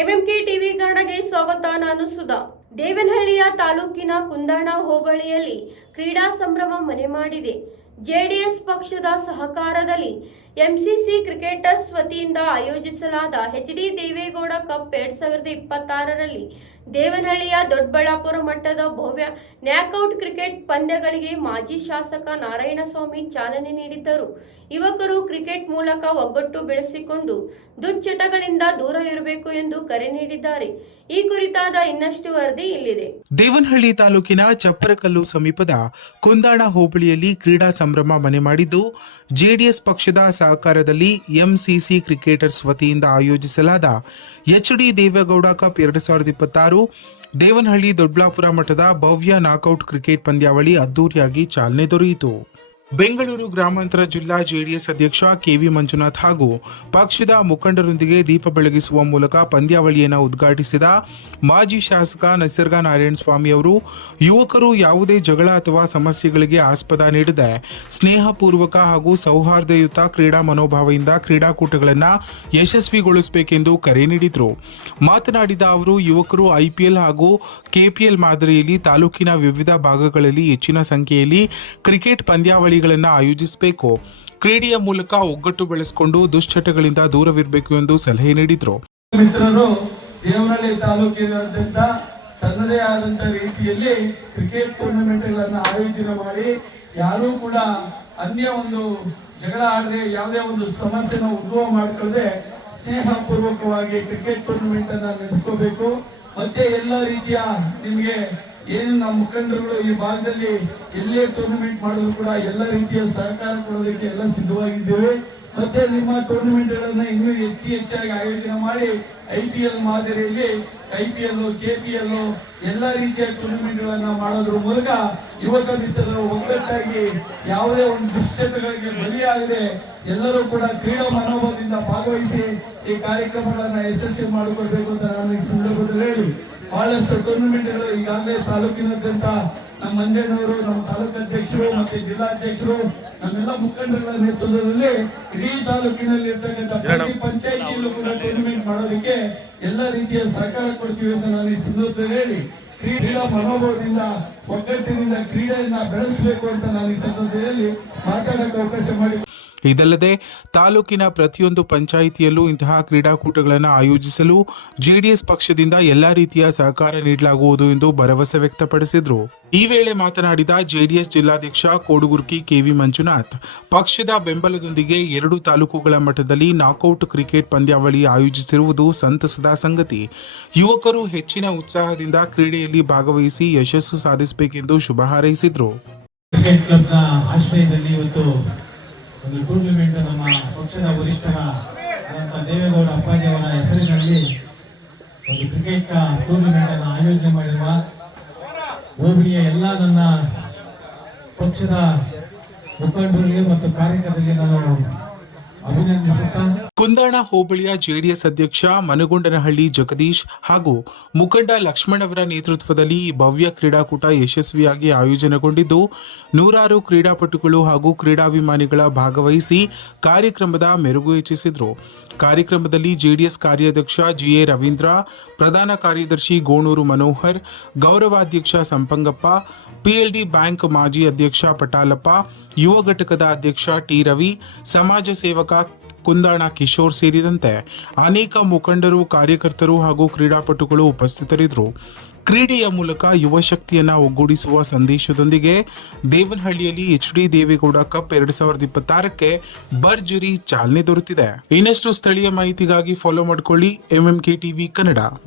MMK TV ಕನ್ನಡಗೆ ಸ್ವಾಗತ. ನಾನು ಸುಧಾ. ದೇವನಹಳ್ಳಿಯ ತಾಲೂಕಿನ ಕುಂದಾಣ ಹೋಬಳಿಯಲ್ಲಿ ಕ್ರೀಡಾ ಸಂಭ್ರಮ ಮನೆ ಮಾಡಿದೆ. ಜೆಡಿಎಸ್ ಪಕ್ಷದ ಸಹಕಾರದಲ್ಲಿ ಎಂಸಿಸಿ ಕ್ರಿಕೆಟರ್ಸ್ ವತಿಯಿಂದ ಆಯೋಜಿಸಲಾದ ಎಚ್.ಡಿ. ದೇವೇಗೌಡ ಕಪ್ 2026ರಲ್ಲಿ ದೇವನಹಳ್ಳಿಯ ದೊಡ್ಡಬಳ್ಳಾಪುರ ಮಟ್ಟದ ಭವ್ಯ ನ್ಯಾಕ್ಔಟ್ ಕ್ರಿಕೆಟ್ ಪಂದ್ಯಗಳಿಗೆ ಮಾಜಿ ಶಾಸಕ ನಾರಾಯಣಸ್ವಾಮಿ ಚಾಲನೆ ನೀಡಿದ್ದರು. ಯುವಕರು ಕ್ರಿಕೆಟ್ ಮೂಲಕ ಒಗ್ಗಟ್ಟು ಬೆಳೆಸಿಕೊಂಡು ದುಶ್ಚಟಗಳಿಂದ ದೂರ ಇರಬೇಕು ಎಂದು ಕರೆ ನೀಡಿದ್ದಾರೆ. ಈ ಕುರಿತಾದ ಇನ್ನಷ್ಟು ವರದಿ ಇಲ್ಲಿದೆ. ದೇವನಹಳ್ಳಿ ತಾಲೂಕಿನ ಚಪ್ಪರಕಲ್ಲು ಸಮೀಪದ ಕುಂದಾಣ ಹೋಬಳಿಯಲ್ಲಿ ಕ್ರೀಡಾ ಸಂಭ್ರಮ ಮನೆ ಮಾಡಿದ್ದು, ಜೆಡಿಎಸ್ ಪಕ್ಷದ ಸಹಕಾರದಲ್ಲಿ ಎಂಸಿಸಿ ಕ್ರಿಕೆಟರ್ಸ್ ವತಿಯಿಂದ ಆಯೋಜಿಸಲಾದ ಎಚ್.ಡಿ. ದೇವೇಗೌಡ ಕಪ್ 2026 ದೇವನಹಳ್ಳಿ ದೊಡ್ಡಬಳ್ಳಾಪುರ ಮಟ್ಟದ ಭವ್ಯ ನಾಕ್ಔಟ್ ಕ್ರಿಕೆಟ್ ಪಂದ್ಯಾವಳಿ ಅದ್ದೂರಿಯಾಗಿ ಚಾಲನೆ ದೊರೆಯಿತು. ಬೆಂಗಳೂರು ಗ್ರಾಮಾಂತರ ಜಿಲ್ಲಾ ಜೆಡಿಎಸ್ ಅಧ್ಯಕ್ಷ ಕೆವಿ ಮಂಜುನಾಥ್ ಹಾಗೂ ಪಕ್ಷದ ಮುಖಂಡರೊಂದಿಗೆ ದೀಪ ಬೆಳಗಿಸುವ ಮೂಲಕ ಪಂದ್ಯಾವಳಿಯನ್ನು ಉದ್ಘಾಟಿಸಿದ ಮಾಜಿ ಶಾಸಕ ನಿಸರ್ಗ ನಾರಾಯಣಸ್ವಾಮಿ ಅವರು, ಯುವಕರು ಯಾವುದೇ ಜಗಳ ಅಥವಾ ಸಮಸ್ಯೆಗಳಿಗೆ ಆಸ್ಪದ ನೀಡದೆ ಸ್ನೇಹಪೂರ್ವಕ ಹಾಗೂ ಸೌಹಾರ್ದಯುತ ಕ್ರೀಡಾ ಮನೋಭಾವದಿಂದ ಕ್ರೀಡಾಕೂಟಗಳನ್ನು ಯಶಸ್ವಿಗೊಳಿಸಬೇಕೆಂದು ಕರೆ ನೀಡಿದರು. ಮಾತನಾಡಿದ ಅವರು, ಯುವಕರು ಐಪಿಎಲ್ ಹಾಗೂ ಕೆಪಿಎಲ್ ಮಾದರಿಯಲ್ಲಿ ತಾಲೂಕಿನ ವಿವಿಧ ಭಾಗಗಳಲ್ಲಿ ಹೆಚ್ಚಿನ ಸಂಖ್ಯೆಯಲ್ಲಿ ಕ್ರಿಕೆಟ್ ಪಂದ್ಯಾವಳಿ ಆಯೋಜಿಸಬೇಕು. ಕ್ರೀಡೆಯ ಮೂಲಕ ಒಗ್ಗಟ್ಟು ಬೆಳೆಸಿಕೊಂಡು ದುಶ್ಚಟಗಳಿಂದ ದೂರವಿರಬೇಕು ಎಂದು ಸಲಹೆ ನೀಡಿದರು. ಮಿತ್ರರು ದೇವನಹಳ್ಳಿ ತಾಲೂಕಿನಾದ್ಯಂತ ತನ್ನದೇ ಆದಂತಹ ರೀತಿಯಲ್ಲಿ ಕ್ರಿಕೆಟ್ ಟೂರ್ನಮೆಂಟ್ಗಳನ್ನು ಆಯೋಜನೆ ಮಾಡಿ ಯಾರೂ ಕೂಡ ಅನ್ಯ ಒಂದು ಜಗಳ ಆಡದೆ ಯಾವುದೇ ಒಂದು ಸಮಸ್ಯೆನ ಉದ್ಭವ ಮಾಡಿಕೊಳ್ಳದೆ ಸ್ನೇಹಪೂರ್ವಕವಾಗಿ ಕ್ರಿಕೆಟ್ ಟೂರ್ನಮೆಂಟ್ ಅನ್ನ ನಡೆಸ್ಕೋಬೇಕು. ಮತ್ತೆ ಎಲ್ಲ ರೀತಿಯ ನಿಮಗೆ ಏನು ನಮ್ಮ ಮುಖಂಡರುಗಳು ಈ ಭಾಗದಲ್ಲಿ ಎಲ್ಲೇ ಟೂರ್ನಮೆಂಟ್ ಮಾಡೋದು ಕೂಡ ಎಲ್ಲ ರೀತಿಯ ಸಹಕಾರ ಕೊಡೋದಕ್ಕೆ ಎಲ್ಲ ಸಿದ್ಧವಾಗಿದ್ದೇವೆ. ಮತ್ತೆ ನಿಮ್ಮ ಟೂರ್ನಮೆಂಟ್ಗಳನ್ನ ಇನ್ನೂ ಹೆಚ್ಚಾಗಿ ಆಯೋಜನೆ ಮಾಡಿ IPL ಮಾದರಿಯಲ್ಲಿ IPL, KPL ಎಲ್ಲ ರೀತಿಯ ಟೂರ್ನಮೆಂಟ್ಗಳನ್ನ ಮಾಡೋದ್ರ ಮೂಲಕ ಯುವಕ ಮಿತ್ರರು ಒಗ್ಗಟ್ಟಾಗಿ ಯಾವುದೇ ಒಂದು ದುಶ್ಚಟಗಳಿಗೆ ಬಲಿಯಾಗದೆ ಎಲ್ಲರೂ ಕೂಡ ಕ್ರೀಡಾ ಮನೋಭಾವದಿಂದ ಭಾಗವಹಿಸಿ ಈ ಕಾರ್ಯಕ್ರಮಗಳನ್ನ ಯಶಸ್ವಿ ಮಾಡಿಕೊಳ್ಬೇಕು ಅಂತ ನಾನು ಈ ಸಂದರ್ಭದಲ್ಲಿ ಹೇಳಿ, ಬಹಳಷ್ಟು ಟೂರ್ನಮೆಂಟ್ಗಳು ಈಗಾಗಲೇ ತಾಲೂಕಿನಾದ್ಯಂತ ನಮ್ಮ ಮಂಜಣ್ಣವರು, ನಮ್ಮ ತಾಲೂಕು ಅಧ್ಯಕ್ಷರು ಮತ್ತೆ ಜಿಲ್ಲಾಧ್ಯಕ್ಷರು, ನಮ್ಮೆಲ್ಲ ಮುಖಂಡರುಗಳ ನೇತೃತ್ವದಲ್ಲಿ ಇಡೀ ತಾಲೂಕಿನಲ್ಲಿ ಇರ್ತಕ್ಕಂಥ ಪ್ರತಿ ಪಂಚಾಯಿತಿಯಲ್ಲೂ ಕೂಡ ಟೂರ್ನಮೆಂಟ್ ಮಾಡೋದಕ್ಕೆ ಎಲ್ಲ ರೀತಿಯ ಸಹಕಾರ ಕೊಡ್ತೀವಿ ಅಂತ ನಾನು ಈ ಸಂದರ್ಭದಲ್ಲಿ ಹೇಳಿ, ಕ್ರೀಡಾ ಮನೋಭಾವದಿಂದ ಒಗ್ಗಟ್ಟಿನಿಂದ ಕ್ರೀಡೆಯನ್ನ ಬೆಳೆಸಬೇಕು ಅಂತ ನಾನು ಈ ಸಂದರ್ಭದಲ್ಲಿ ಮಾತಾಡಕ್ಕೆ ಅವಕಾಶ ಮಾಡಿ. ಇದಲ್ಲದೆ ತಾಲೂಕಿನ ಪ್ರತಿಯೊಂದು ಪಂಚಾಯಿತಿಯಲ್ಲೂ ಇಂತಹ ಕ್ರೀಡಾಕೂಟಗಳನ್ನು ಆಯೋಜಿಸಲು ಜೆಡಿಎಸ್ ಪಕ್ಷದಿಂದ ಎಲ್ಲಾ ರೀತಿಯ ಸಹಕಾರ ನೀಡಲಾಗುವುದು ಎಂದು ಭರವಸೆ ವ್ಯಕ್ತಪಡಿಸಿದರು. ಈ ವೇಳೆ ಮಾತನಾಡಿದ ಜೆಡಿಎಸ್ ಜಿಲ್ಲಾಧ್ಯಕ್ಷ ಕೋಡುಗುರ್ಕಿ ಕೆವಿ ಮಂಜುನಾಥ್, ಪಕ್ಷದ ಬೆಂಬಲದೊಂದಿಗೆ 2 ತಾಲೂಕುಗಳ ಮಟ್ಟದಲ್ಲಿ ನಾಕ್ಔಟ್ ಕ್ರಿಕೆಟ್ ಪಂದ್ಯಾವಳಿ ಆಯೋಜಿಸಿರುವುದು ಸಂತಸದ ಸಂಗತಿ. ಯುವಕರು ಹೆಚ್ಚಿನ ಉತ್ಸಾಹದಿಂದ ಕ್ರೀಡೆಯಲ್ಲಿ ಭಾಗವಹಿಸಿ ಯಶಸ್ಸು ಸಾಧಿಸಬೇಕೆಂದು ಶುಭ ಹಾರೈಸಿದರು. ಒಂದು ಟೂರ್ನಮೆಂಟ್ ನಮ್ಮ ಪಕ್ಷದ ವರಿಷ್ಠರ ದೇವೇಗೌಡ ಅಪ್ಪಾಜಿ ಅವರ ಹೆಸರಿನಲ್ಲಿ ಒಂದು ಕ್ರಿಕೆಟ್ ಟೂರ್ನಮೆಂಟ್ ಅನ್ನು ಆಯೋಜನೆ ಮಾಡಿರುವ ಹೋಬಳಿಯ ಎಲ್ಲ ನನ್ನ ಪಕ್ಷದ ಮುಖಂಡರಿಗೆ ಮತ್ತು ಕಾರ್ಯಕರ್ತರಿಗೆ ನಾನು ಅಭಿನಂದಿಸುತ್ತಾ, ಕುಂದಾಣ ಹೋಬಳಿಯ ಜೆಡಿಎಸ್ ಅಧ್ಯಕ್ಷ ಮನಗೊಂಡನಹಳ್ಳಿ ಜಗದೀಶ್ ಹಾಗೂ ಮುಖಂಡ ಲಕ್ಷ್ಮಣ್ ಅವರ ನೇತೃತ್ವದಲ್ಲಿ ಈ ಭವ್ಯ ಕ್ರೀಡಾಕೂಟ ಯಶಸ್ವಿಯಾಗಿ ಆಯೋಜನೆಗೊಂಡಿದ್ದು, ನೂರಾರು ಕ್ರೀಡಾಪಟುಗಳು ಹಾಗೂ ಕ್ರೀಡಾಭಿಮಾನಿಗಳ ಭಾಗವಹಿಸಿ ಕಾರ್ಯಕ್ರಮದ ಮೆರುಗು ಹೆಚ್ಚಿಸಿದರು. ಕಾರ್ಯಕ್ರಮದಲ್ಲಿ ಜೆಡಿಎಸ್ ಕಾರ್ಯಾಧ್ಯಕ್ಷ ಜಿಎ ರವೀಂದ್ರ, ಪ್ರಧಾನ ಕಾರ್ಯದರ್ಶಿ ಗೋಣೂರು ಮನೋಹರ್, ಗೌರವಾಧ್ಯಕ್ಷ ಸಂಪಂಗಪ್ಪ, ಪಿಎಲ್ಡಿ ಬ್ಯಾಂಕ್ ಮಾಜಿ ಅಧ್ಯಕ್ಷ ಪಟಾಲಪ್ಪ, ಯುವ ಘಟಕದ ಅಧ್ಯಕ್ಷ ಟಿ ರವಿ, ಸಮಾಜ ಸೇವಕ ಕುಂದಾಣ ಕಿಶೋರ್ ಸೇರಿದಂತೆ ಅನೇಕ ಮುಖಂಡರು, ಕಾರ್ಯಕರ್ತರು ಹಾಗೂ ಕ್ರೀಡಾಪಟುಗಳು ಉಪಸ್ಥಿತರಿದ್ದರು. ಕ್ರೀಡೆಯ ಮೂಲಕ ಯುವ ಶಕ್ತಿಯನ್ನು ಒಗ್ಗೂಡಿಸುವ ಸಂದೇಶದೊಂದಿಗೆ ದೇವನಹಳ್ಳಿಯಲ್ಲಿ ಎಚ್.ಡಿ. ದೇವೇಗೌಡ ಕಪ್ 2026ಕ್ಕೆ ಭರ್ಜರಿ ಚಾಲನೆ ದೊರೆತಿದೆ. ಇನ್ನಷ್ಟು ಸ್ಥಳೀಯ ಮಾಹಿತಿಗಾಗಿ ಫಾಲೋ ಮಾಡಿಕೊಳ್ಳಿ MMK TV ಕನ್ನಡ.